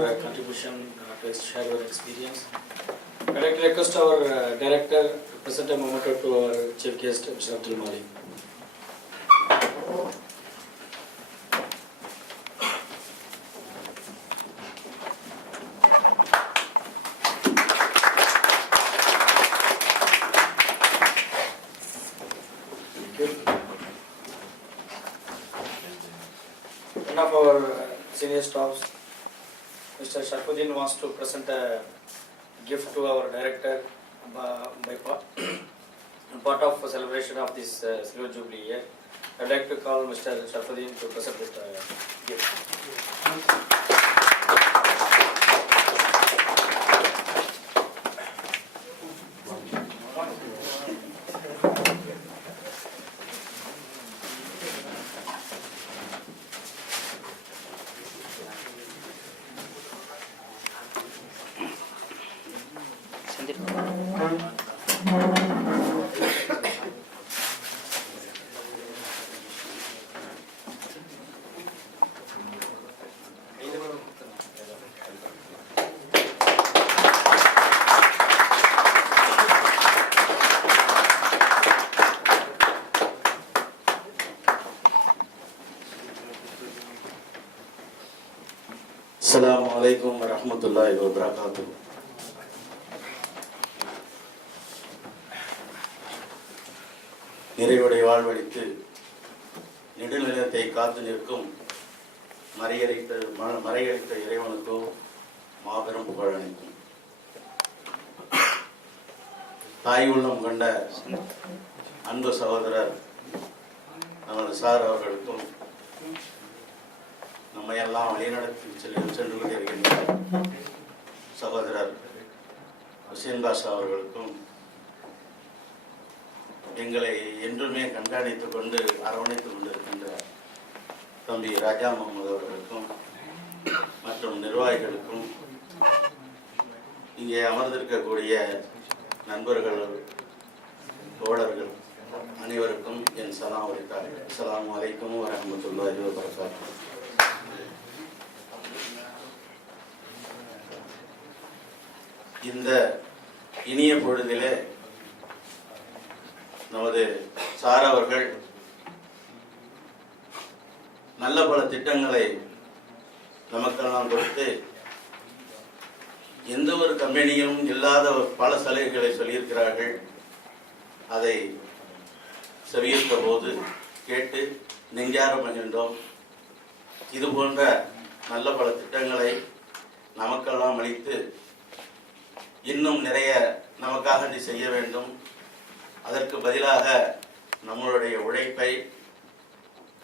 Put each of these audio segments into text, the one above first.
your contribution to share your experience. I'd like to request our director to present a memento to our chief guest, Mr. Abdul Malik. One of our senior staffs, Mr. Sharfuddin, wants to present a gift to our director by part of celebration of this Silver Jubilee year. I'd like to call Mr. Sharfuddin to present the gift. Assalamu alaikum wa rahmatullahi wa barakatuh. நிறைவுடைய வாழ்வழித்து நெடுநிலத்தை காத்து நிற்கும் மறையளித்த இறைவனுக்கும் மாபெரும் புகழ் அளிக்கும். தாய் உள்ளம் கொண்ட அன்பு சகோதரர் நமது சார் அவர்களுக்கும் நம்மையெல்லாம் வழிநடத்தி சென்று கொண்டிருக்கின்ற சகோதரர் ஹுசேன் பாஷா அவர்களுக்கும் எங்களை என்றுமே கண்காணித்துக் கொண்டு அரவணைத்துக் கொண்டிருக்கின்ற தம்பி ராஜா முகமது அவர்களுக்கும் மற்றும் நிர்வாகிகளுக்கும் இங்கே அமர்ந்திருக்கக்கூடிய நண்பர்கள் தோழர்கள் அனைவருக்கும் என் சலாம் உரைத்தார். அஸ்ஸலாமு அலைக்கும் வரஹ்மத்துல்லாஹி வபரகாத்துஹு. இந்த இனிய பொழுதிலே நமது சார் அவர்கள் நல்ல பல திட்டங்களை நமக்கெல்லாம் கொடுத்து எந்த ஒரு கம்பெனியும் இல்லாத பல சலுகைகளை சொல்லியிருக்கிறார்கள். அதை செவியேற்ற போது கேட்டு நெஞ்சார மகிழ்ந்தோம். இது போன்ற நல்ல பல திட்டங்களை நமக்கெல்லாம் அளித்து இன்னும் நிறைய நமக்காக நீ செய்ய வேண்டும். அதற்கு பதிலாக நம்மளுடைய உழைப்பை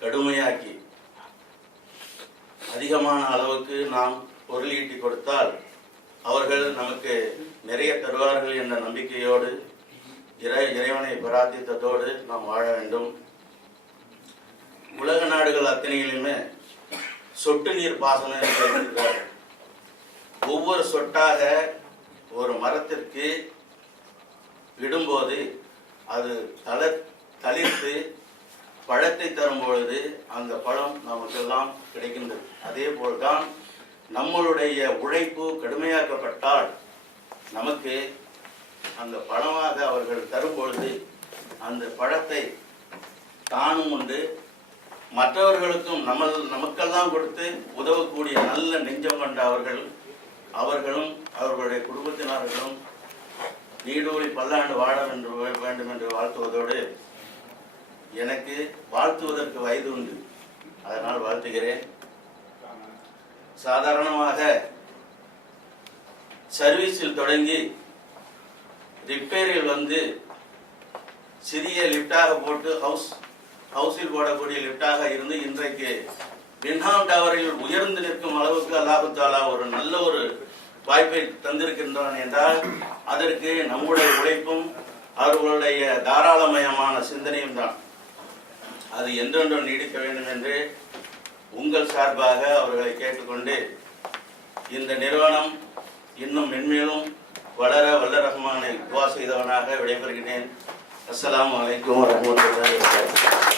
கடுமையாக்கி அதிகமான அளவுக்கு நாம் பொருள் ஈட்டி கொடுத்தால் அவர்கள் நமக்கு நிறைய தருவார்கள் என்ற நம்பிக்கையோடு இறைவனை பிரார்த்தித்ததோடு நாம் வாழ வேண்டும். உலக நாடுகள் அத்தனையிலுமே சொட்டு நீர் பாசனம் இருக்கிறார்கள். ஒவ்வொரு சொட்டாக ஒரு மரத்திற்கு விடும்போது அது தளிர்த்து பழத்தை தரும் பொழுது அந்த பழம் நமக்கெல்லாம் கிடைக்கின்றது. அதே போல்தான் நம்மளுடைய உழைப்பு கடுமையாக்கப்பட்டால் நமக்கு அந்த பழமாக அவர்கள் தரும் பொழுது அந்த பழத்தை தானும் உண்டு மற்றவர்களுக்கும் நமக்கெல்லாம் கொடுத்து உதவக்கூடிய நல்ல நெஞ்சம் கொண்ட அவர்களும் அவர்களுடைய குடும்பத்தினர்களும் நீடூழி பல்லாண்டு வாழ வேண்டும் என்று வாழ்த்துவதோடு எனக்கு வாழ்த்துவதற்கு வயது உண்டு, அதனால் வாழ்த்துகிறேன். சாதாரணமாக சர்வீஸில் தொடங்கி ரிப்பேரில் வந்து சிறிய லிப்டாக போட்டு ஹவுஸில் போடக்கூடிய லிப்டாக இருந்து இன்றைக்கு பின்ஹாம் டவரில் உயர்ந்து நிற்கும் அளவுக்கு அல்லாஹ் தஆலா ஒரு நல்ல ஒரு வாய்ப்பை தந்திருக்கின்றான் என்றால் அதற்கு நம்முடைய உழைப்பும் அவர்களுடைய தாராளமயமான சிந்தனையும் தான். அது என்றென்றும் நீடிக்க வேண்டும் என்று உங்கள் சார்பாக அவர்களை கேட்டுக்கொண்டு இந்த நிறுவனம் இன்னும் மென்மேலும் வளர வல்ல ரஹ்மானை துஆ செய்தவனாக விடைபெறுகிறேன். அஸ்ஸலாமு அலைக்கும் வரஹ்மத்துல்லாஹி வபரகாத்துஹு.